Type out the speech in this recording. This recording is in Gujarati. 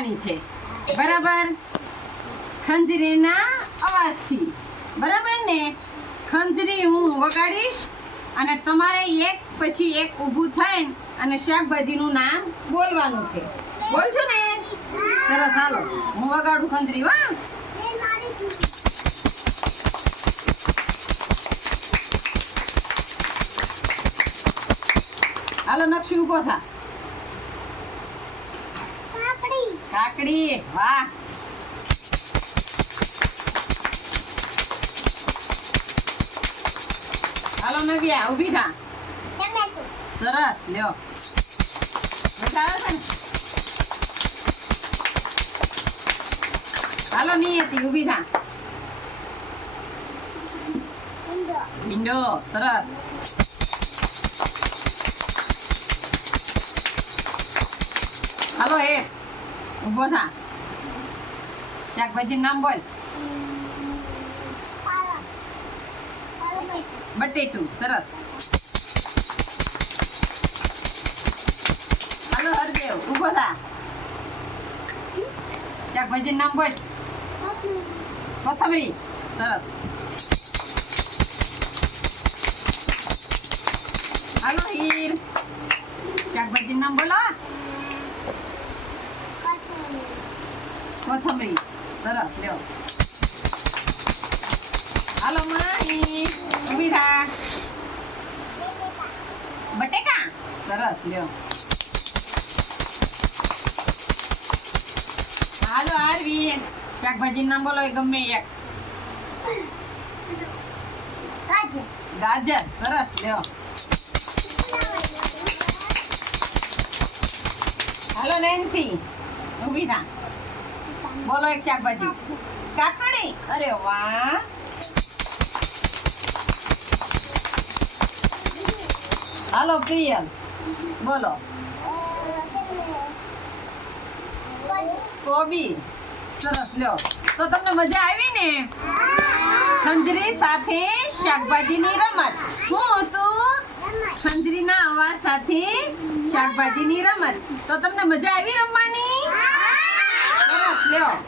બોલવાની છે, બરાબર? ખંજરીના અવાજથી, બરાબર ને? ખંજરી હું વગાડીશ અને તમારે એક પછી એક ઊભું થઈને અને શાકભાજીનું નામ બોલવાનું છે. બોલશો ને? સરસ, હાલો હું વગાડું ખંજરી. હા, હાલો નકશી ઊભો થા. કાકડી. વાહ. હાલો નવ્યા ઊભી થા. સરસ, લ્યો. મજા આવે છે ને? હાલો નિયતિ ઊભી થા. ભીંડો. સરસ. હાલો એ ઊભો થા. શાકભાજીનું નામ બોલ. બટેટું. સરસ. હાલો હરદેવ ઊભો થા. શાકભાજીનું નામ બોલ. કોથમરી. સરસ. હાલો હીર. શાકભાજીનું નામ બોલો. કોથમરી. સરસ, લ્યો. હાલો માહી ઊભી થા. બટેકા. સરસ, લ્યો. હાલો આરવી. શાકભાજીનું નામ બોલો ગમે એક. ગાજર. સરસ, લ્યો. હાલો નેન્સી ઊભી થા. બોલો એક શાકભાજી. કાકડી. અરે વાહ. હાલો પ્રિયલ બોલો. કોબી. સરસ, લ્યો. તો તમને મજા આવી ને? ખંજરી સાથે શાકભાજીની રમત. શું હતું? ખંજરીના અવાજ સાથે શાકભાજીની રમત. તો તમને મજા આવી રમવાની? સરસ, લ્યો.